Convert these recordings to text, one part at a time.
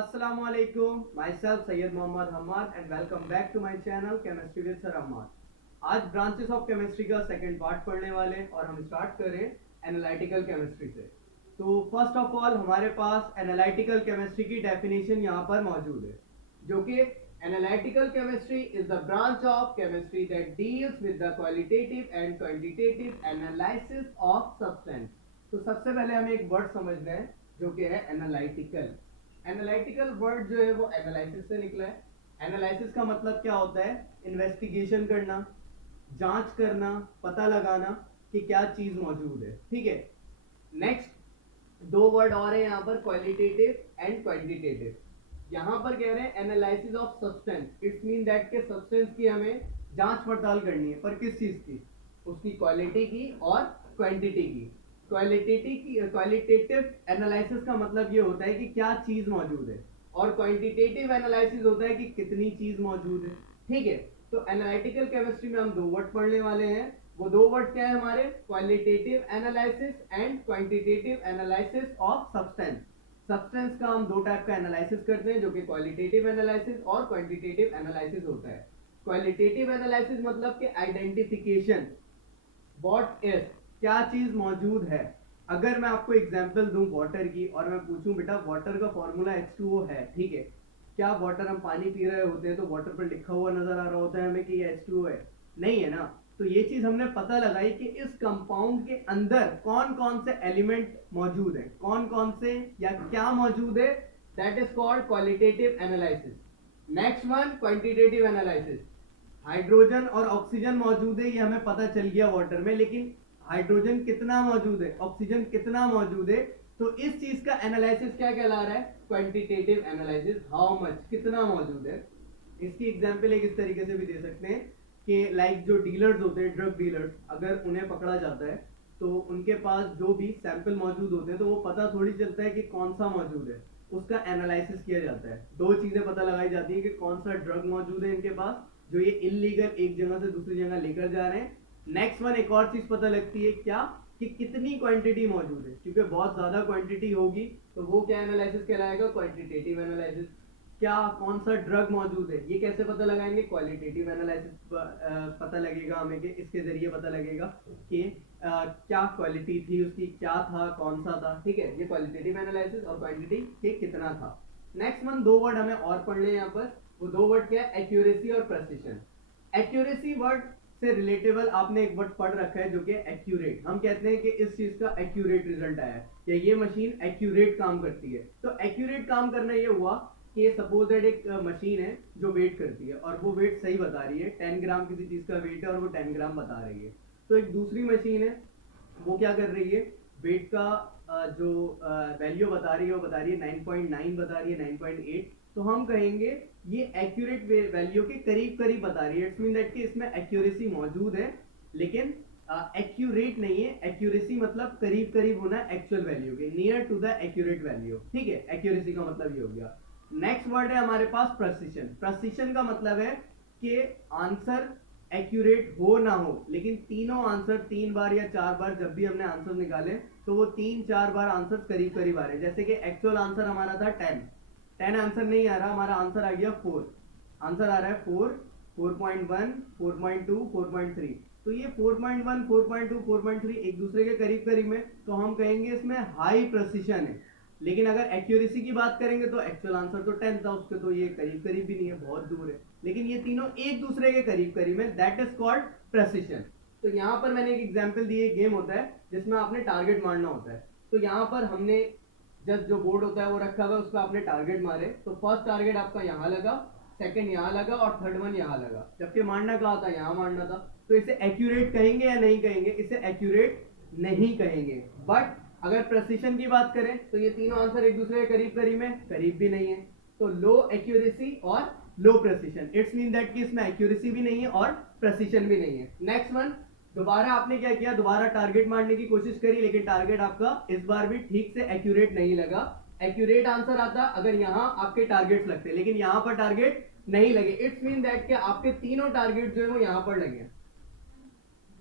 Assalamu alaikum. Myself Sayyid Mohammad Hamad and welcome back to my channel Chemistry with Sir Hamad. आज branches of chemistry का second part पढ़ने वाले हैं और हम स्टार्ट करें एनालिटिकल केमिस्ट्री से। तो फर्स्ट ऑफ ऑल हमारे पास एनालिटिकल केमिस्ट्री की डेफिनेशन यहाँ पर मौजूद है, जो कि analytical chemistry is the branch of chemistry that deals with the qualitative and quantitative analysis of substance. तो सबसे पहले हमें एक वर्ड समझना है जो कि है एनालिटिकल। एनालिटिकल वर्ड जो है वो एनालिसिस से निकला है। एनालिसिस का मतलब क्या होता है? इन्वेस्टिगेशन करना, जांच करना, पता लगाना कि क्या चीज मौजूद है। ठीक है, नेक्स्ट दो वर्ड और है यहाँ पर, क्वालिटेटिव एंड क्वांटिटेटिव। यहाँ पर कह रहे हैं analysis of substance, it's mean that के सब्सटेंस की हमें जांच पड़ताल करनी है, पर किस चीज की? उसकी क्वालिटी की और क्वांटिटी की। क्वालिटेटिव एनालिसिस का मतलब ये होता है कि क्या चीज मौजूद है, और क्वांटिटेटिव एनालिसिस होता है कि कितनी चीज मौजूद है। ठीक है, तो एनालिटिकल केमिस्ट्री में हम दो वर्ड पढ़ने वाले हैं। वो दो वर्ड क्या है हमारे? Qualitative analysis and quantitative analysis of substance. Substance का हम दो टाइप का एनालिसिस करते हैं, जो कि क्वालिटेटिव एनालिसिस और क्वांटिटेटिव एनालिसिस होता है। क्वालिटेटिव एनालिसिस मतलब कि आइडेंटिफिकेशन, व्हाट इज, क्या चीज मौजूद है। अगर मैं आपको एग्जांपल दूं वाटर की और मैं पूछूं बेटा वाटर का फॉर्मूला H2O है, ठीक है, क्या वाटर हम पानी पी रहे होते हैं तो वाटर पर लिखा हुआ नजर आ रहा होता है हमें कि ये H2O है? नहीं है ना। तो ये चीज हमने पता लगाई कि इस कंपाउंड के अंदर कौन कौन से एलिमेंट मौजूद है, कौन कौन से या क्या मौजूद है। That is called qualitative analysis. Next one quantitative analysis. Hydrogen और ऑक्सीजन मौजूद है, ये हमें पता चल गया वाटर में, लेकिन हाइड्रोजन कितना मौजूद है, ऑक्सीजन कितना मौजूद है। तो इस चीज का एनालिसिस क्या कहला रहा है? क्वांटिटेटिव एनालिसिस, हाउ मच, कितना मौजूद है। इसकी एग्जांपल एक इस तरीके से भी दे सकते हैं कि लाइक जो डीलर्स होते हैं, ड्रग डीलर्स, अगर उन्हें पकड़ा जाता है तो उनके पास जो भी सैंपल मौजूद होते हैं तो वो पता थोड़ी चलता है कि कौन सा मौजूद है, उसका एनालिसिस किया जाता है। दो चीजें पता लगाई जाती है कि कौन सा ड्रग मौजूद है इनके पास जो ये इलीगल एक जगह से दूसरी जगह लेकर जा रहे हैं। नेक्स्ट वन एक और चीज पता लगती है, क्या कि कितनी क्वांटिटी मौजूद है, क्योंकि बहुत ज्यादा क्वांटिटी होगी तो वो क्या एनालिसिस कहलाएगा? Quantitative analysis. क्या कौन सा ड्रग मौजूद है, ये कैसे पता लगाएंगे? क्वालिटेटिव एनालिसिस पता लगेगा हमें कि इसके जरिए पता लगेगा कि क्या क्वालिटी थी उसकी, क्या था, कौन सा था। ठीक है, ये क्वालिटेटिव एनालिसिस और क्वांटिटी के कितना था। नेक्स्ट वन दो वर्ड हमें और पढ़ने यहाँ पर। वो दो वर्ड क्या है? एक्यूरेसी और प्रेसिशन। एक्यूरेसी वर्ड से रिलेटेबल आपने एक वर्ड पढ़ रखा है जो कि एक्यूरेट। हम कहते हैं कि इस चीज का एक्यूरेट रिजल्ट आया है या ये मशीन एक्यूरेट काम करती है। तो एक्यूरेट काम करना ये हुआ कि सपोज दैट एक मशीन है जो वेट करती है और वो वेट सही बता रही है, 10 ग्राम किसी चीज का वेट है और वो 10 ग्राम बता रही है। तो एक दूसरी मशीन है, वो क्या कर रही है, वेट का जो वैल्यू बता रही है वो बता रही है 9.9 बता रही है, 9.8। तो हम कहेंगे ये एक्यूरेट वैल्यू के करीब करीब बता रही है। इट्स मीन दैट कि इसमें एक्यूरेसी मौजूद है लेकिन एक्यूरेट नहीं है। एक्यूरेसी मतलब करीब करीब होना एक्चुअल वैल्यू के, near to the accurate value. ठीक है, एक्यूरेसी का मतलब ये हो गया। नेक्स्ट वर्ड है हमारे पास प्रेसिशन। प्रेसिशन का मतलब है कि आंसर एक्यूरेट हो ना हो, लेकिन तीनों आंसर 3 बार या 4 बार जब भी हमने आंसर निकाले तो वो 3-4 बार आंसर करीब करीब आ रहे हैं। जैसे कि एक्चुअल आंसर हमारा था 10 आंसर नहीं आ रहा, हमारा आंसर आ गया 4। आंसर आ रहा है 4, 4.1, 4.2, 4.3। तो ये 4.1, 4.2, 4.3 एक दूसरे के करीब करीब में, तो हम कहेंगे इसमें हाई प्रेसिशन है। लेकिन अगर एक्यूरेसी की बात करेंगे तो एक्चुअल आंसर तो 10 था उसके, तो ये करीब करीब भी नहीं है, बहुत दूर है। लेकिन ये तीनों एक दूसरे के करीब करीब है, दैट इज कॉल्ड प्रेसिशन। तो यहाँ पर मैंने एक एग्जांपल दी है, गेम होता है जिसमें आपने टारगेट मारना होता है। तो यहाँ पर हमने जस्ट जो बोर्ड होता है वो रखा हुआ है, उस पर आपने टारगेट मारे। तो फर्स्ट टारगेट आपका यहाँ लगा, सेकंड यहाँ लगा और थर्ड वन यहाँ लगा, जबकि मारना कहाँ था? यहाँ मारना था। तो इसे एक्यूरेट कहेंगे या नहीं कहेंगे? इसे एक्यूरेट नहीं कहेंगे। बट अगर प्रेसिशन की बात करें तो ये तीनों आंसर एक दूसरे के करीब करीब में, करीब भी नहीं है। तो लो एक्यूरेसी और लो प्रेसिशन, इट्स मीन दैट कि इसमें एक्यूरेसी भी नहीं है और प्रेसिशन भी नहीं है। नेक्स्ट वन, दोबारा आपने क्या किया, दोबारा टारगेट मारने की कोशिश करी, लेकिन टारगेट आपका इस बार भी ठीक से एक्यूरेट नहीं लगा। एक्यूरेट आंसर आता अगर यहाँ आपके टारगेट्स लगते, लेकिन यहाँ पर टारगेट नहीं लगे। इट्स मीन दैट कि आपके तीनों टारगेट जो है वो यहाँ पर लगे,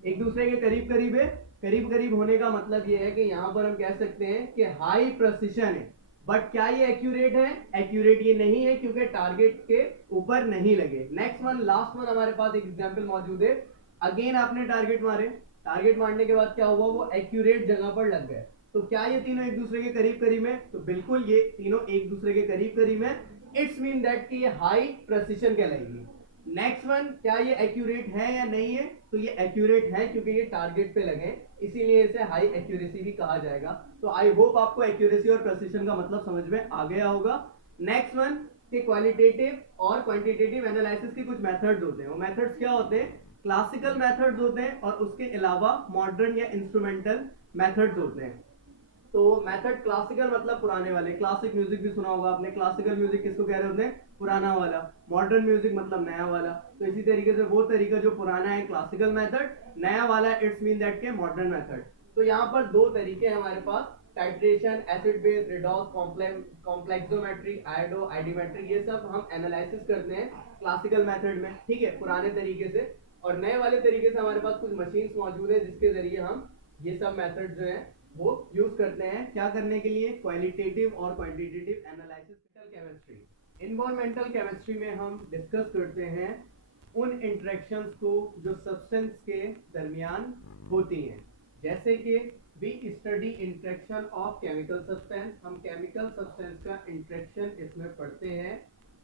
एक दूसरे के करीब करीब है। करीब करीब होने का मतलब ये है कि यहाँ पर हम कह सकते हैं कि हाई प्रेसिशन है, बट क्या ये एक्यूरेट है? एक्यूरेट ये नहीं है, क्योंकि टारगेट के ऊपर नहीं लगे। नेक्स्ट वन, लास्ट वन हमारे पास एक एग्जांपल मौजूद है। अगेन आपने टारगेट मारे, टारगेट मारने के बाद क्या हुआ? वो एक्यूरेट जगह पर लग गए। तो क्या ये तीनों एक दूसरे के करीब करीब है? तो बिल्कुल ये तीनों एक दूसरे के करीब करीब है। इट्स मीन दैट कि ये हाई प्रेसिशन कहलाएगी। नेक्स्ट वन, क्या ये एक्यूरेट है या नहीं है? तो ये एक्यूरेट है, क्योंकि ये टारगेट पे लगे, इसीलिए इसे हाई एक्यूरेसी भी कहा जाएगा। तो आई होप आपको एक्यूरेसी और प्रेसिशन का मतलब समझ में आ गया होगा। नेक्स्ट वन, कि क्वालिटेटिव और क्वांटिटेटिव एनालिसिस के कुछ मेथड्स होते हैं। वो मेथड्स क्या होते हैं? क्लासिकल मेथड्स होते हैं, और उसके अलावा मॉडर्न या इंस्ट्रूमेंटल मेथड्स होते हैं। तो मेथड क्लासिकल मतलब पुराने वाले, क्लासिक म्यूजिक भी सुना होगा आपने। क्लासिकल म्यूजिक किसको कह रहे होते हैं? पुराना वाला। मॉडर्न म्यूजिक मतलब नया वाला। तो इसी तरीके से वो तरीका जो पुराना है क्लासिकल मेथड, नया वाला इट्स मीन दैट के मॉडर्न मेथड। तो यहाँ पर दो तरीके हैं हमारे पास, titration, acid base, redox, complexometric, iodo, iodometric, ये सब हम एनालिसिस करते हैं क्लासिकल मेथड में, ठीक है, पुराने तरीके से। और नए वाले तरीके से हमारे पास कुछ मशीन्स मौजूद है जिसके जरिए हम ये सब मेथड जो है वो यूज करते हैं। क्या करने के लिए? क्वालिटेटिव और quantitative analysis. Chemistry, environmental chemistry में हम डिस्कस करते हैं उन इंटरेक्शंस को जो सब्सटेंस के दरमियान होती हैं। जैसे कि we study interaction of chemical substance, हम केमिकल सब्सटेंस का इंटरेक्शन इसमें पढ़ते हैं,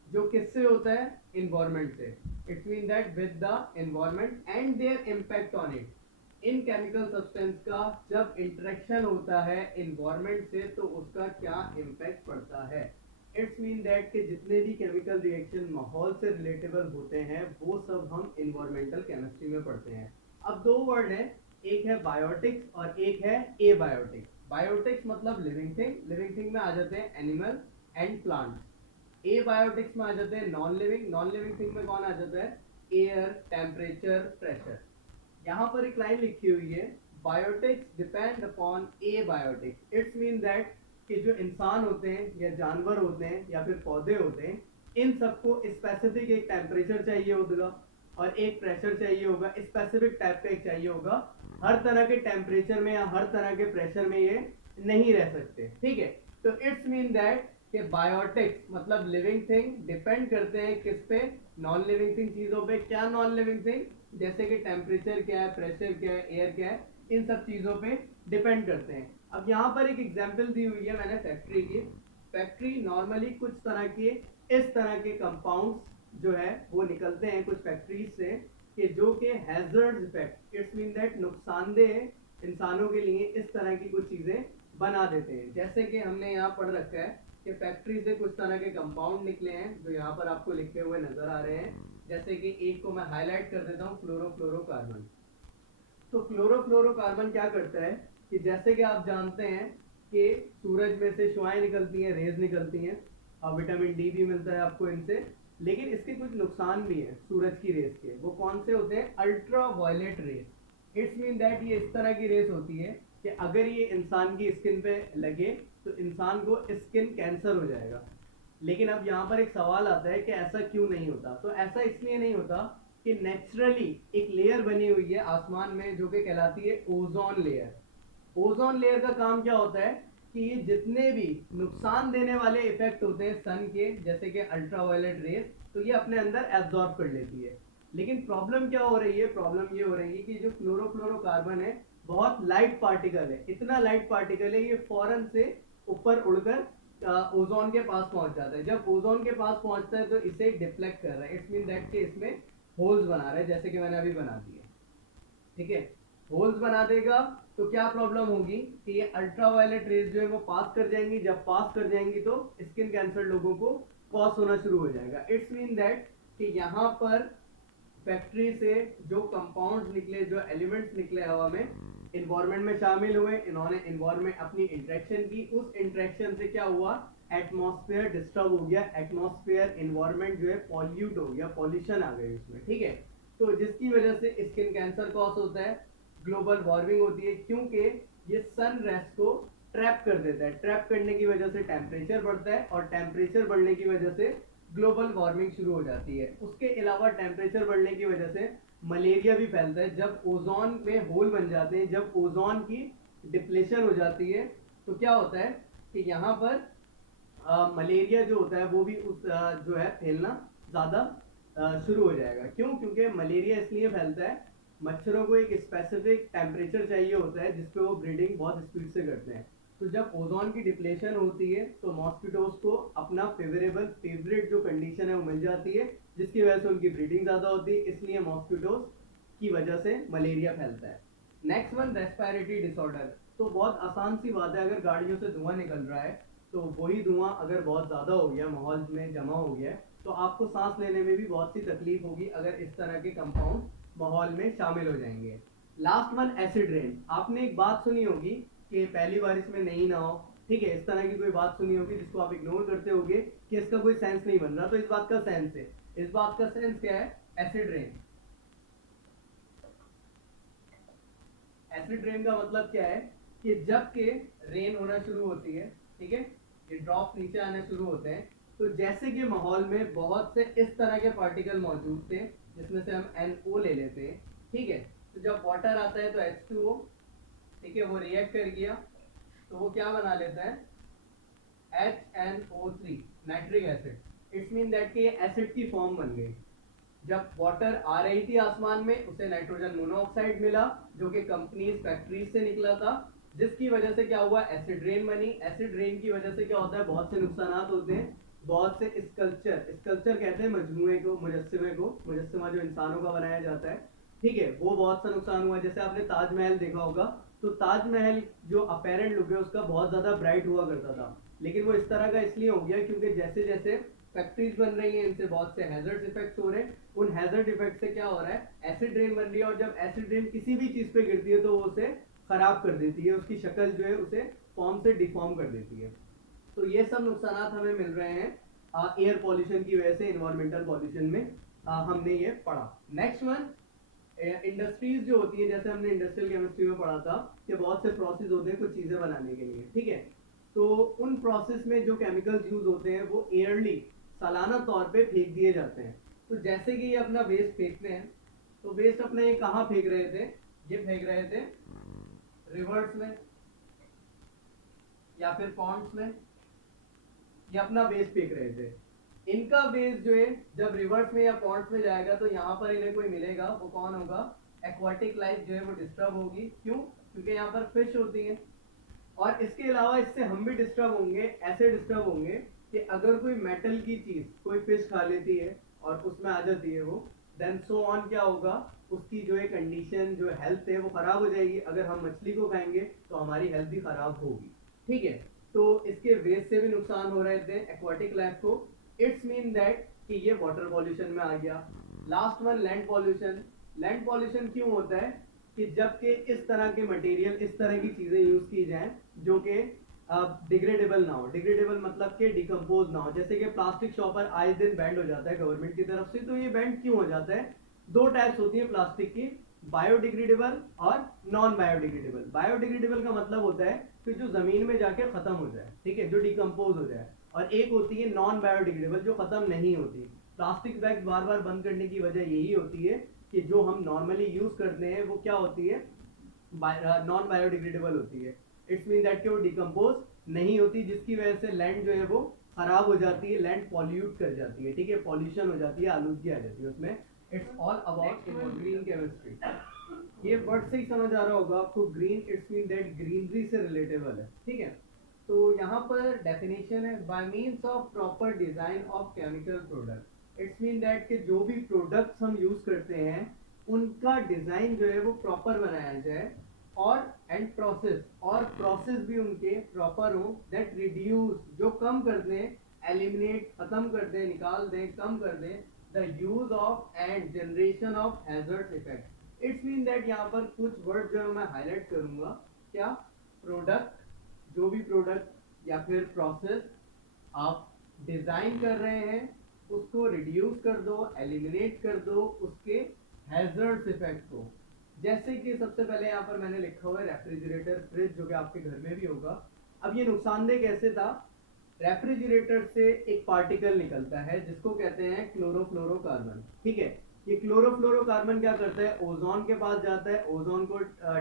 जो किससे होता है? इन्वायरमेंट से। It's mean that with the environment and their impact on it. इन केमिकल सब्सटेंस का जब इंटरेक्शन होता है इन्वायरमेंट से, तो उसका क्या इम्पैक्ट पड़ता है। इट्स मीन दैट कि जितने भी केमिकल रिएक्शन माहौल से रिलेटेबल होते हैं वो सब हम इन्वायरमेंटल केमिस्ट्री में पढ़ते हैं। अब दो वर्ड है, एक है बायोटिक्स और एक है एबायोटिक्स। बायोटिक्स मतलब लिविंग थिंग, लिविंग थिंग में आ जाते हैं एनिमल एंड प्लांट्स। एबायोटिक्स में आ जाते हैं non living, non living thing में कौन आ जाता है? Air, temperature, pressure. यहाँ पर एक लाइन लिखी हुई है, biotics depend upon abiotics. It's mean that कि जो इंसान होते हैं या जानवर होते हैं या फिर पौधे होते हैं, इन सबको स्पेसिफिक एक टेम्परेचर चाहिए होगा और एक प्रेशर चाहिए होगा, स्पेसिफिक टाइप का एक चाहिए होगा। हर तरह के टेम्परेचर में या हर तरह के प्रेशर में ये नहीं रह सकते, ठीक है। तो इट्स मीन दैट कि बायोटिक्स मतलब लिविंग थिंग डिपेंड करते हैं किस पे? नॉन लिविंग थिंग चीजों पे। क्या नॉन लिविंग थिंग? जैसे कि टेम्परेचर क्या है, प्रेशर क्या है, एयर क्या है, इन सब चीजों पे डिपेंड करते हैं। अब यहाँ पर एक एग्जांपल दी हुई है मैंने फैक्ट्री की। फैक्ट्री नॉर्मली कुछ तरह के इस तरह के कंपाउंड्स जो है वो निकलते हैं कुछ फैक्ट्रीज से, कि जो कि hazard effect, it's mean that नुकसानदेह इंसानों के लिए इस तरह की कुछ चीजें बना देते हैं। जैसे कि हमने यहाँ पढ़ रखा है कि फैक्ट्री से कुछ तरह के कंपाउंड निकले हैं जो यहाँ पर आपको लिखे हुए नजर आ रहे हैं। जैसे कि एक को मैं हाईलाइट कर देता हूँ, क्लोरोफ्लोरोकार्बन। तो क्लोरोफ्लोरोकार्बन क्या करता है कि जैसे कि आप जानते हैं कि सूरज में से शुआएं निकलती हैं, रेज निकलती हैं, और विटामिन डी भी मिलता है आपको इनसे, लेकिन इसके कुछ नुकसान भी हैं सूरज की रेस के। वो कौन से होते हैं? Ultraviolet rays. It's mean that ये इस तरह की रेस होती है कि अगर ये इंसान की स्किन पे लगे तो इंसान को स्किन कैंसर हो जाएगा। लेकिन अब यहाँ पर एक सवाल आता है कि ऐसा क्यों नहीं होता? तो ऐसा इसलिए नहीं होता कि नेचुरली एक लेयर बनी हुई है आसमान में जो कि कहलाती है ओजोन लेयर। ओजोन लेयर का काम क्या होता है कि ये जितने भी नुकसान देने वाले इफेक्ट होते हैं सन के, जैसे कि अल्ट्रावायलेट रेस, तो ये अपने अंदर एब्जॉर्ब कर लेती है। लेकिन प्रॉब्लम क्या हो रही है? प्रॉब्लम ये हो रही है कि जो क्लोरोफ्लोरोकार्बन है बहुत लाइट पार्टिकल है, इतना लाइट पार्टिकल है ये फौरन से ऊपर उड़कर ओजोन के पास पहुंच जाता है। जब ओजोन के पास पहुंचता है तो इसे डिफ्लेक्ट कर रहा है। इट्स मीन दैट कि इसमें होल्स बना रहा है, जैसे कि मैंने अभी बना दिए, ठीक है। होल्स बना देगा तो क्या प्रॉब्लम होगी कि ये अल्ट्रावायलेट रेज जो है वो पास कर जाएंगी। जब पास कर जाएंगी तो स्किन कैंसर लोगों को कॉज होना शुरू हो जाएगा। इट्स मीन दैट कि यहाँ पर फैक्ट्री से जो कंपाउंड्स निकले, जो एलिमेंट्स निकले हवा में, इन्वायरमेंट में शामिल हुए, इन्होंने इन्वायरमेंट अपनी इंटरेक्शन की, उस इंटरेक्शन से क्या हुआ? एटमॉस्फेयर डिस्टर्ब हो गया, एटमॉस्फेयर इन्वायरमेंट जो है पॉल्यूट हो गया, पॉल्यूशन आ गई उसमें, ठीक है। तो जिसकी वजह से स्किन कैंसर कॉज होता है, ग्लोबल वार्मिंग होती है, क्योंकि ये सन रेस को ट्रैप कर देता है। ट्रैप करने की वजह से टेम्परेचर बढ़ता है और टेम्परेचर बढ़ने की वजह से ग्लोबल वार्मिंग शुरू हो जाती है। उसके अलावा टेम्परेचर बढ़ने की वजह से मलेरिया भी फैलता है। जब ओजोन में होल बन जाते हैं, जब ओजोन की डिप्लेशन हो जाती है, तो क्या होता है कि यहाँ पर मलेरिया जो होता है वो भी उस जो है फैलना ज़्यादा शुरू हो जाएगा। क्यों? क्योंकि मलेरिया इसलिए फैलता है, मच्छरों को एक स्पेसिफिक टेम्परेचर चाहिए होता है जिस पे वो ब्रीडिंग बहुत स्पीड से करते हैं। तो जब ओजोन की डिप्लेशन होती है तो मॉस्किटोज को अपना फेवरेट जो कंडीशन है वो मिल जाती है, जिसकी वजह से उनकी ब्रीडिंग ज़्यादा होती है, इसलिए मॉस्किटोज की वजह से मलेरिया फैलता है। Next one, respiratory disorder. तो बहुत आसान सी बात है, अगर गाड़ियों से धुआं निकल रहा है तो वही धुआं अगर बहुत ज़्यादा हो गया, माहौल में जमा हो गया है, तो आपको सांस लेने में भी बहुत सी तकलीफ होगी अगर इस तरह के कंपाउंड माहौल में शामिल हो जाएंगे। Last one, acid rain. आपने एक बात सुनी होगी कि पहली बारिश में नहीं नहाओ, ठीक है, इस तरह की कोई बात सुनी होगी जिसको आप इग्नोर करते होगे कि इसका कोई सेंस नहीं बन रहा, तो इस बात का सेंस है। इस बात का सेंस क्या है? Acid rain. एसिड रेन का मतलब क्या है कि जब के रेन होना शुरू होती है, ठीक है, ये ड्रॉप नीचे आना शुरू होते हैं, तो जैसे कि माहौल में बहुत से इस तरह के पार्टिकल मौजूद थे जिसमें से हम NO ले लेते हैं, ठीक है, तो जब वाटर आता है तो H2O, ठीक है, वो रिएक्ट कर गया तो वो क्या बना लेता है? HNO3, nitric acid. It's mean that कि एसिड की फॉर्म बन गई। जब वाटर आ रही थी आसमान में, उसे नाइट्रोजन मोनोऑक्साइड मिला जो कि कंपनीज फैक्ट्रीज से निकला था, जिसकी वजह से क्या हुआ? एसिड रेन बनी। एसिड रेन की वजह से क्या होता है? बहुत से नुकसान होते हैं, बहुत से स्कल्पचर कहते हैं मजमूए को, मुजस्समे को, मुजस्समा जो इंसानों का बनाया जाता है, ठीक है, वो बहुत सा नुकसान हुआ। जैसे आपने ताजमहल देखा होगा, तो ताजमहल जो अपेरेंट लुक है उसका बहुत ज्यादा ब्राइट हुआ करता था, लेकिन वो इस तरह का इसलिए हो गया क्योंकि जैसे जैसे फैक्ट्रीज बन रही हैं, इनसे बहुत से हैजर्ड इफेक्ट्स हो रहे हैं। उन हैजर्ड इफेक्ट से क्या हो रहा है? एसिड रेन बन रही है, और जब एसिड रेन किसी भी चीज पे गिरती है तो वो उसे खराब कर देती है, उसकी शक्ल जो है उसे फॉर्म से डिफॉर्म कर देती है। तो ये सब नुकसान हमें मिल रहे हैं एयर पॉल्यूशन की वजह से, इन्वायरमेंटल पॉल्यूशन में हमने ये पढ़ा। नेक्स्ट वन, इंडस्ट्रीज जो होती है, जैसे हमने इंडस्ट्रियल केमिस्ट्री में पढ़ा था कि बहुत से प्रोसेस होते हैं कुछ चीजें बनाने के लिए, ठीक है, तो उन प्रोसेस में जो केमिकल्स यूज होते हैं वो ईयरली, सालाना तौर पे फेंक दिए जाते हैं। तो जैसे कि ये अपना वेस्ट फेंकते हैं, तो वेस्ट अपने ये कहाँ फेंक रहे थे? ये फेंक रहे थे रिवर्स में या फिर पॉन्ड्स में, ये अपना वेस्ट फेंक रहे थे। इनका वेस्ट जो है जब रिवर्स में या पॉन्ड्स में जाएगा तो यहाँ पर इन्हें कोई मिलेगा, वो कौन होगा? एक्वाटिक लाइफ जो है वो डिस्टर्ब होगी। क्यों? क्योंकि यहाँ पर फिश होती है, और इसके अलावा इससे हम भी डिस्टर्ब होंगे। ऐसे डिस्टर्ब होंगे कि अगर कोई मेटल की चीज कोई फिश खा लेती है और उसमें आ जाती है वो, देन सो ऑन क्या होगा? उसकी जो है कंडीशन, जो हेल्थ है वो खराब हो जाएगी। अगर हम मछली को खाएंगे तो हमारी हेल्थ भी खराब होगी, ठीक है। तो इसके वेस्ट से भी नुकसान हो रहे थे एक्वाटिक लाइफ को। इट्स मीन दैट कि ये वाटर पॉल्यूशन में आ गया। Last one, land pollution. Land pollution क्यों होता है? कि जबकि इस तरह के मटेरियल, इस तरह की चीजें यूज की जाएं जो कि डिग्रेडेबल ना हो। डिग्रेडेबल मतलब कि डिकम्पोज ना हो। जैसे कि प्लास्टिक शॉपर आए दिन बैंड हो जाता है गवर्नमेंट की तरफ से, तो ये बैंड क्यों हो जाता है? दो टाइप्स होती है प्लास्टिक की, बायोडिग्रेडेबल और नॉन बायोडिग्रेडेबल। बायोडिग्रेडेबल का मतलब होता है कि जो जमीन में जाके खत्म हो जाए, ठीक है, जो डिकम्पोज हो जाए, और एक होती है नॉन बायोडिग्रेडेबल जो खत्म नहीं होती। प्लास्टिक बैग बार बार बंद करने की वजह यही होती है कि जो हम नॉर्मली यूज करते हैं वो क्या होती है? नॉन बायोडिग्रेडेबल होती है। इट्स मीन दैट कि वो डिकम्पोज नहीं होती, जिसकी वजह से लैंड जो है वो खराब हो जाती है, लैंड पॉल्यूट कर जाती है, ठीक है, पॉल्यूशन हो जाती है, आलूदगी आ जाती है उसमें। It's all about green chemistry. ये वर्ड से ही समझ आ रहा होगा आपको, green, it's mean that greenery से रिलेटेबल है, ठीक है। तो यहाँ पर डेफिनेशन है, bye means of proper design of chemical product. It's mean that कि जो भी प्रोडक्ट्स हम यूज करते हैं उनका डिजाइन जो है वो प्रॉपर बनाया जाए, और एंड प्रोसेस, और प्रोसेस भी उनके प्रॉपर हो, दैट रिड्यूस, जो कम कर दें, एलिमिनेट, खत्म कर दें, निकाल दें, कम कर दें, the use of and generation of hazard effect. It's mean that यहाँ पर कुछ वर्ड जो है मैं हाईलाइट करूंगा। क्या? प्रोडक्ट, जो भी प्रोडक्ट या फिर प्रोसेस आप डिजाइन कर रहे हैं उसको रिड्यूस कर दो, एलिमिनेट कर दो उसके हैजर्ड्स इफेक्ट को। जैसे कि सबसे पहले यहाँ पर मैंने लिखा हुआ है रेफ्रिजरेटर, फ्रिज, जो कि आपके घर में भी होगा। अब ये नुकसानदेह कैसे था? रेफ्रिजरेटर से एक पार्टिकल निकलता है जिसको कहते हैं क्लोरोफ्लोरोकार्बन, ठीक है। ये क्लोरोफ्लोरोकार्बन क्या करता है? ओजोन के पास जाता है, ओजोन को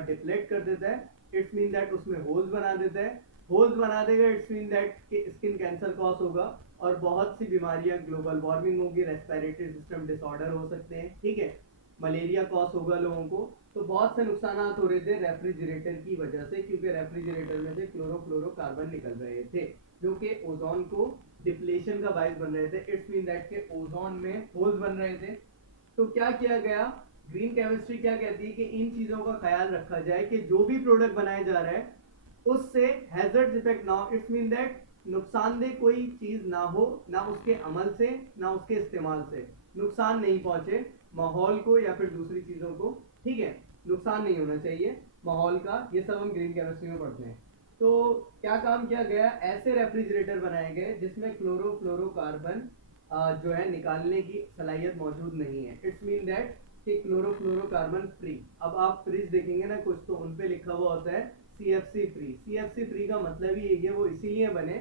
डिप्लेट कर देता है। इट्स मीन दैट उसमें होल्स बना देता है, होल्स बना देगा, it's mean that skin cancer cause होगा और बहुत सी बीमारियां, ग्लोबल वार्मिंग होगी, रेस्पिरेटरी सिस्टम डिसऑर्डर हो सकते हैं, ठीक है, मलेरिया कॉज होगा लोगों को। तो बहुत से नुकसान हो रहे थे रेफ्रिजरेटर की वजह से, क्योंकि रेफ्रिजरेटर में से क्लोरोफ्लोरोकार्बन निकल रहे थे जो कि ओजोन को डिप्लेशन का बायस बन रहे थे। इट्स मीन दैट के ओजोन में होल्स बन रहे थे। तो क्या किया गया, ग्रीन केमिस्ट्री क्या कहती है कि इन चीजों का ख्याल रखा जाए कि जो भी प्रोडक्ट बनाया जा रहा है उससे हैजर्ड इफेक्ट ना हो। इट्स मीन दैट नुकसानदेह कोई चीज ना हो, ना उसके अमल से ना उसके इस्तेमाल से नुकसान नहीं पहुंचे माहौल को या फिर दूसरी चीजों को, ठीक है, नुकसान नहीं होना चाहिए माहौल का। ये सब हम ग्रीन केमिस्ट्री में पढ़ते हैं। तो क्या काम किया गया, ऐसे रेफ्रिजरेटर बनाए गए जिसमें क्लोरोफ्लोरोकार्बन जो है निकालने की सलाहियत मौजूद नहीं है। इट्स मीन दैट कि क्लोरोफ्लोरोकार्बन फ्री। अब आप फ्रिज देखेंगे ना कुछ, तो उन पे लिखा हुआ होता है CFC फ्री। CFC फ्री का मतलब ही है वो इसीलिए बने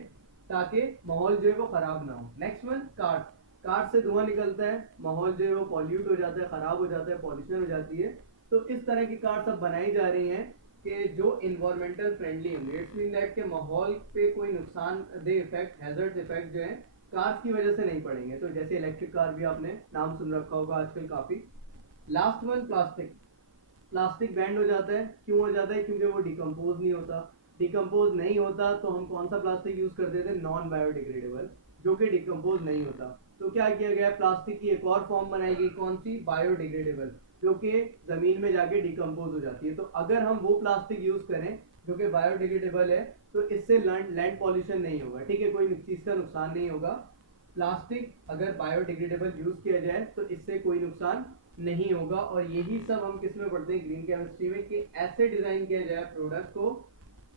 ताकि माहौल जो है वो खराब ना हो। Next one, cart. कार्ट से धुआं निकलता है, माहौल जो है वो पॉल्यूट हो जाता है, खराब हो जाता है, पॉल्यूशन हो जाती है। तो इस तरह की कार्ट अब बनाई जा रही हैं कि जो इन्वायरमेंटल फ्रेंडली होंगे। इट्स मीन दैट के माहौल पे कोई नुकसानदेह इफेक्ट, हैजर्ड इफेक्ट जो है कार्स की वजह से नहीं पड़ेंगे। तो जैसे इलेक्ट्रिक कार भी आपने नाम सुन रखा होगा आजकल काफी। Last one, plastic. Plastic band हो जाता है, क्यों हो जाता है, क्योंकि वो डिकम्पोज नहीं होता। डिकम्पोज नहीं होता तो हम कौन सा प्लास्टिक यूज करते थे, नॉन बायोडिग्रेडेबल, जो कि डिकम्पोज नहीं होता। तो क्या किया गया, प्लास्टिक की एक और फॉर्म बनाई गई, कौन सी, बायोडिग्रेडेबल, जो कि जमीन में जाके डिकम्पोज हो जाती है। तो अगर हम वो प्लास्टिक यूज करें जो कि बायोडिग्रेडेबल है तो इससे लैंड पॉल्यूशन नहीं होगा, ठीक है, कोई चीज का नुकसान नहीं होगा। प्लास्टिक अगर बायोडिग्रेडेबल यूज किया जाए तो इससे कोई नुकसान नहीं होगा। और यही सब हम किस में पढ़ते हैं, ग्रीन केमिस्ट्री में, कि ऐसे डिजाइन किया जाए प्रोडक्ट को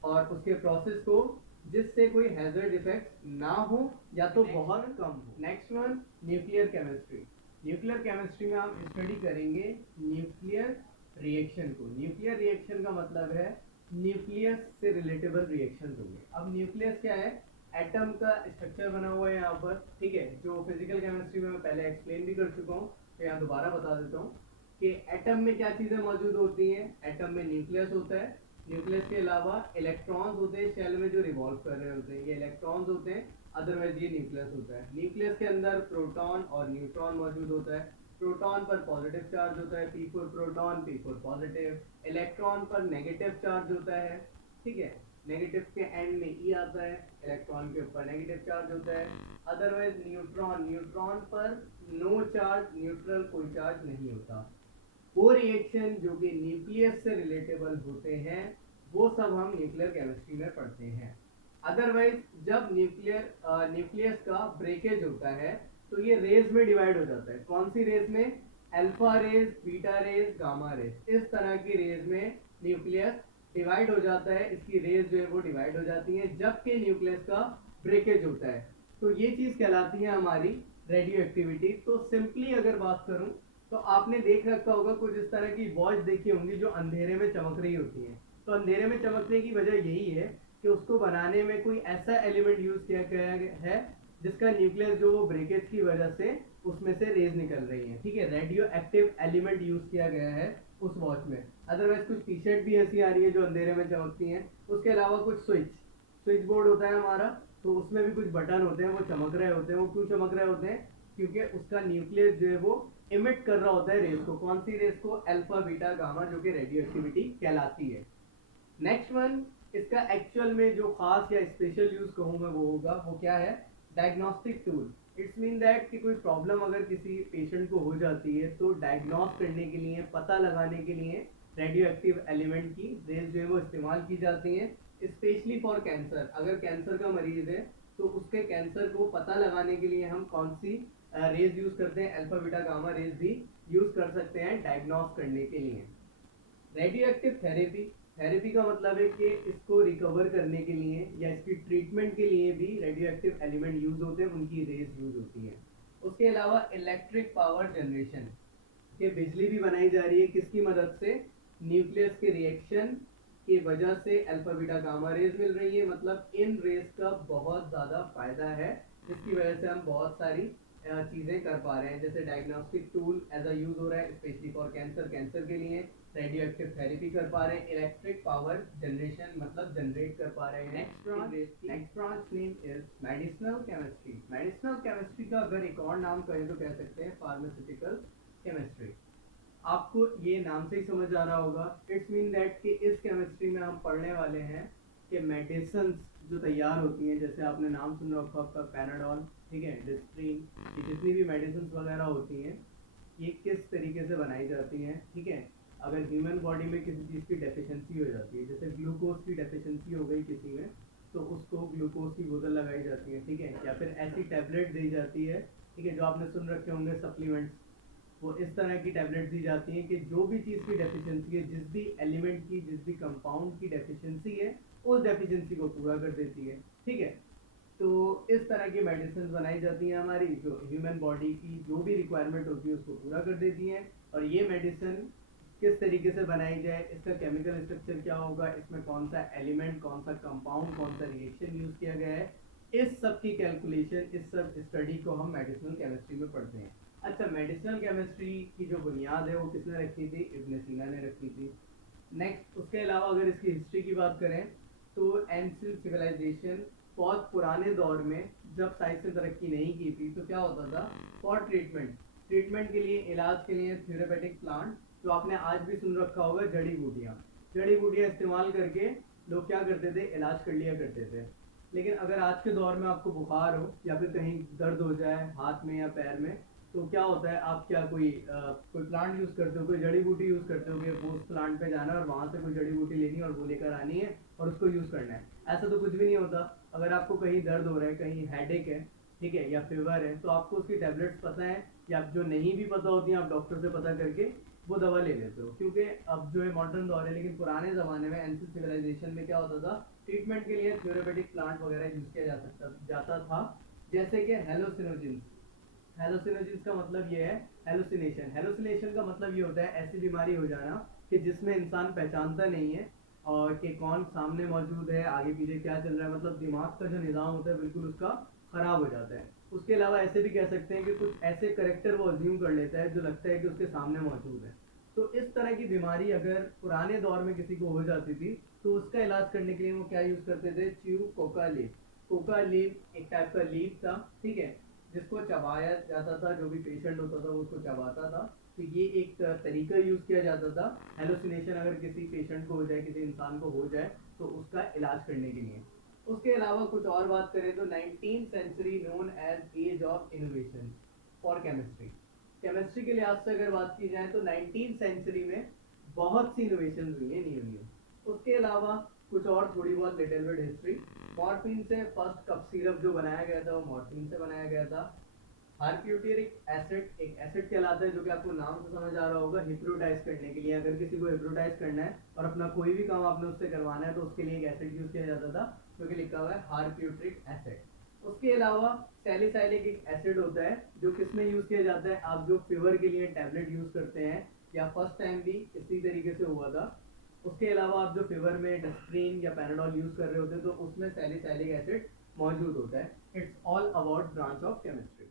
और उसके प्रोसेस को जिससे कोई हैजर्ड इफेक्ट ना हो या तो बहुत कम हो। Next one, nuclear chemistry. Nuclear chemistry में हम स्टडी करेंगे न्यूक्लियर रिएक्शन को। न्यूक्लियर रिएक्शन का मतलब है न्यूक्लियस से रिलेटेबल रिएक्शन होंगे। अब न्यूक्लियस क्या है, एटम का स्ट्रक्चर बना हुआ है यहाँ पर, ठीक है, जो फिजिकल केमिस्ट्री में मैं पहले एक्सप्लेन भी कर चुका हूँ, तो यहाँ दोबारा बता देता हूँ कि एटम में क्या चीजें मौजूद होती हैं। एटम में न्यूक्लियस होता है, न्यूक्लियस के अलावा इलेक्ट्रॉन्स होते हैं शेल में जो रिवॉल्व कर रहे होते हैं, ये इलेक्ट्रॉन्स होते हैं, अदरवाइज ये न्यूक्लियस होता है। न्यूक्लियस के अंदर प्रोटॉन और न्यूट्रॉन मौजूद होता है। प्रोटॉन पर पॉजिटिव चार्ज होता है, P4 proton, P4 positive. Electron पर नेगेटिव चार्ज होता है, ठीक है, नेगेटिव के एंड में ई आता है, इलेक्ट्रॉन के ऊपर नेगेटिव चार्ज होता है। अदरवाइज न्यूट्रॉन, न्यूट्रॉन पर नो चार्ज, न्यूट्रल, कोई चार्ज नहीं होता। वो रिएक्शन जो कि न्यूक्लियस से रिलेटेबल होते हैं वो सब हम न्यूक्लियर केमिस्ट्री में पढ़ते हैं। अदरवाइज जब न्यूक्लियस का ब्रेकेज होता है तो ये रेज में डिवाइड हो जाता है। कौन सी रेज में, alpha rays, beta rays, gamma rays, इस तरह की रेज में न्यूक्लियस डिवाइड हो जाता है, इसकी रेज जो है वो डिवाइड हो जाती है जबकि न्यूक्लियस का ब्रेकेज होता है। तो ये चीज कहलाती है हमारी रेडियो एक्टिविटी। तो सिंपली अगर बात करूं तो आपने देख रखा होगा कुछ इस तरह की वॉच देखी होंगी जो अंधेरे में चमक रही होती है। तो अंधेरे में चमकने की वजह यही है कि उसको बनाने में कोई ऐसा एलिमेंट यूज किया गया है जिसका न्यूक्लियस जो वो ब्रेकेज की वजह से उसमें से रेज निकल रही है, ठीक है, रेडियो एक्टिव एलिमेंट यूज किया गया है उस वॉच में। अदरवाइज कुछ टी शर्ट भी ऐसी आ रही है जो अंधेरे में चमकती हैं। उसके अलावा कुछ स्विच बोर्ड होता है हमारा, तो उसमें भी कुछ बटन होते हैं वो चमक रहे होते हैं। वो क्यों चमक रहे होते हैं, क्योंकि उसका न्यूक्लियस जो है वो इमिट कर रहा होता है रेस को। कौन सी रेस को, अल्फा बीटा गामा, जो कि रेडियो एक्टिविटी कहलाती है। नेक्स्ट वन, इसका एक्चुअल में जो खास या स्पेशल यूज कहूँ मैं वो होगा, वो क्या है, diagnostic tool. It's mean that कि कोई प्रॉब्लम अगर किसी पेशेंट को हो जाती है तो डायग्नोस करने के लिए, पता लगाने के लिए रेडियो एक्टिव एलिमेंट की रेज जो है वो इस्तेमाल की जाती हैं, स्पेशली फॉर कैंसर। अगर कैंसर का मरीज है तो उसके कैंसर को पता लगाने के लिए हम कौन सी रेज यूज करते हैं, अल्फा बीटा गामा रेज भी यूज कर सकते हैं डायग्नोस करने के लिए। रेडियो एक्टिव थेरेपी, थेरेपी का मतलब है कि इसको रिकवर करने के लिए या इसकी ट्रीटमेंट के लिए भी रेडियो एक्टिव एलिमेंट यूज होते हैं, उनकी रेज यूज होती है। उसके अलावा इलेक्ट्रिक पावर जनरेशन, कि बिजली भी बनाई जा रही है किसकी मदद से, न्यूक्लियस के रिएक्शन की वजह से अल्फा बीटा गामा रेज मिल रही है। मतलब इन रेज का बहुत ज़्यादा फायदा है जिसकी वजह से हम बहुत सारी चीज़ें कर पा रहे हैं, जैसे diagnostic tool as a use हो रहा है स्पेशली फॉर कैंसर के लिए, रेडियो एक्टिव थेरेपी कर पा रहे हैं, इलेक्ट्रिक पावर जनरेशन मतलब जनरेट कर पा रहे हैं। Next branch name is medicinal chemistry. Medicinal chemistry का अगर एक और नाम कहें तो कह सकते हैं फार्मास्यूटिकल केमिस्ट्री। आपको ये नाम से ही समझ आ रहा होगा, इट्स मीन दैट कि इस केमिस्ट्री में हम पढ़ने वाले हैं कि मेडिसिन जो तैयार होती हैं, जैसे आपने नाम सुन रखा आपका पैनाडॉल, ठीक है, डिस्ट्रीन, ये जितनी भी मेडिसिन वगैरह होती हैं ये किस तरीके से बनाई जाती हैं, ठीक है। अगर ह्यूमन बॉडी में किसी चीज़ की डेफिशिएंसी हो जाती है, जैसे ग्लूकोज की डेफिशिएंसी हो गई किसी में, तो उसको ग्लूकोज की बोतल लगाई जाती है, ठीक है, या फिर ऐसी टैबलेट दी जाती है, ठीक है, जो आपने सुन रखे होंगे सप्लीमेंट्स, वो इस तरह की टैबलेट दी जाती हैं कि जो भी चीज़ की डेफिशिएंसी है, जिस भी एलिमेंट की, जिस भी कंपाउंड की डेफिशिएंसी है, उस डेफिशिएंसी को पूरा कर देती है, ठीक है। तो इस तरह की मेडिसिन बनाई जाती हैं हमारी, जो ह्यूमन बॉडी की जो भी रिक्वायरमेंट होती है उसको पूरा कर देती हैं। और ये मेडिसिन किस तरीके से बनाई जाए, इसका केमिकल स्ट्रक्चर क्या होगा, इसमें कौन सा एलिमेंट, कौन सा कंपाउंड, कौन सा रिएक्शन यूज़ किया गया है, इस सब की कैलकुलेशन, इस सब स्टडी को हम मेडिसिनल केमिस्ट्री में पढ़ते हैं। अच्छा, मेडिसिनल केमिस्ट्री की जो बुनियाद है वो किसने रखी थी? इब्न सीना ने रखी थी। नेक्स्ट, उसके अलावा अगर इसकी हिस्ट्री की बात करें तो एंशिएंट सिविलाइजेशन, बहुत पुराने दौर में जब साइंस ने तरक्की नहीं की थी तो क्या होता था, फॉर ट्रीटमेंट के लिए, इलाज के लिए थेरेपेटिक प्लांट, जो आपने आज भी सुन रखा होगा, जड़ी बूटियाँ इस्तेमाल करके लोग क्या करते थे, इलाज कर लिया करते थे। लेकिन अगर आज के दौर में आपको बुखार हो या फिर कहीं दर्द हो जाए हाथ में या पैर में, तो क्या होता है, आप क्या कोई प्लांट यूज़ करते हो, कोई जड़ी बूटी यूज़ करते हो कि वो उस प्लांट पे जाना है और वहाँ से कोई जड़ी बूटी लेनी है और वो लेकर आनी है और उसको यूज़ करना है। ऐसा तो कुछ भी नहीं होता। अगर आपको कहीं दर्द हो रहा है, कहीं हेडेक है, ठीक है, या फीवर है, तो आपको उसकी टैबलेट्स पता है, या जो नहीं भी पता होती हैं आप डॉक्टर से पता करके वो दवा ले लेते हो, क्योंकि अब जो है मॉडर्न दौर है। लेकिन पुराने ज़माने में एंशिएंट सिविलाइजेशन में क्या होता था, ट्रीटमेंट के लिए थ्योरेपेटिक प्लांट वगैरह यूज़ किया जाता था, जैसे कि हेलोसिनोजिन्स। हेलोसिनोजिन्स का मतलब ये है हेलोसिनेशन का मतलब ये होता है ऐसी बीमारी हो जाना कि जिसमें इंसान पहचानता नहीं है और कि कौन सामने मौजूद है, आगे पीछे क्या चल रहा है, मतलब दिमाग का जो निज़ाम होता है बिल्कुल उसका ख़राब हो जाता है। उसके अलावा ऐसे भी कह सकते हैं कि कुछ ऐसे करेक्टर वो अज्यूम कर लेता है जो लगता है कि उसके सामने मौजूद है। तो इस तरह की बीमारी अगर पुराने दौर में किसी को हो जाती थी तो उसका इलाज करने के लिए वो क्या यूज़ करते थे, chew Coca leaf. Coca leaf एक टाइप का लीफ था, ठीक है, जिसको चबाया जाता था, जो भी पेशेंट होता था वो उसको चबाता था। तो ये एक तरीका यूज़ किया जाता था हेलोसिनेशन अगर किसी पेशेंट को हो जाए, किसी इंसान को हो जाए, तो उसका इलाज करने के लिए। उसके अलावा कुछ और बात करें तो 19th century known as age of innovation for chemistry. Chemistry के लिहाज से अगर बात की जाए तो 19th सेंचुरी में बहुत सी इनोवेशन हुई हैं न्यू न्यू। उसके अलावा कुछ और थोड़ी बहुत लिटिल बिट हिस्ट्री। मॉर्फिन से फर्स्ट कप सिरप जो बनाया गया था वो मॉर्फिन से बनाया गया था। हार्प्यूटेरिक एसिड एक एसिड कहलाता है, जो कि आपको नाम से समझ आ रहा होगा, हिप्नोटाइज करने के लिए। अगर किसी को हिप्नोटाइज करना है और अपना कोई भी काम आपने उससे करवाना है तो उसके लिए एक एसिड यूज़ किया जाता था, जो कि लिखा हुआ है हार्प्यूटेरिक एसिड। उसके अलावा सैलिसाइलिक एक एसिड होता है जो किस में यूज़ किया जाता है, आप जो फीवर के लिए टैबलेट यूज़ करते हैं, या फर्स्ट टाइम भी इसी तरीके से हुआ था। उसके अलावा आप जो फीवर में डिस्प्रिन या पैनाडॉल यूज़ कर रहे होते हैं तो उसमें सैलिसाइलिक एसिड मौजूद होता है। It's all about branch of chemistry.